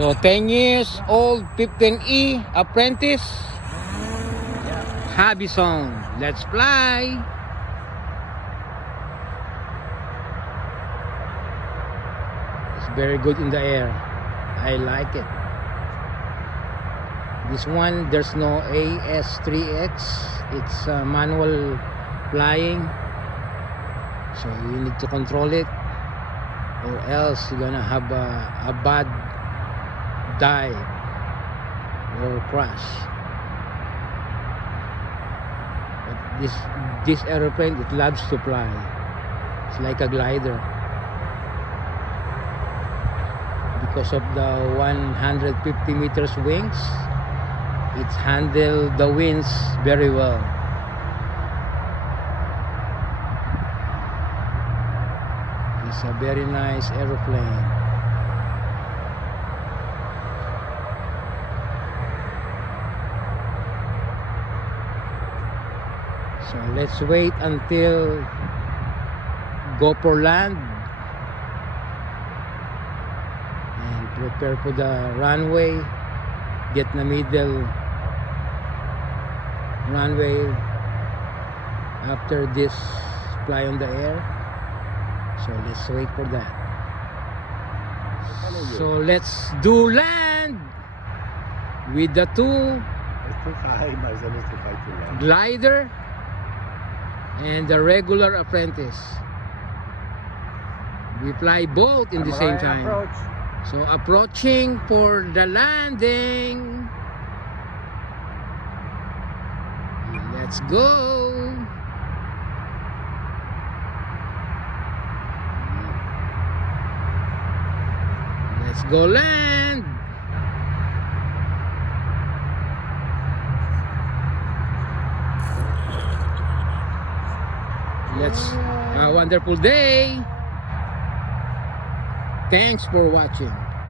So 10 years old 15E apprentice Habison. Let's fly. It's very good in the air. I like it. This one, there's no AS3X. It's manual flying, so you need to control it, or else you're gonna have a bad dive or crash. But this airplane, it loves to fly. It's like a glider because of the 150 meters wings. It's handled the winds very well. It's a very nice airplane. So let's wait until go for land and prepare for the runway. Get the middle runway after this fly on the air. So let's wait for that. So let's do land with the two glider and the regular apprentice. We fly both in the same time. So approaching for the landing. Let's go. Let's go land. Let's have a wonderful day. Thanks for watching.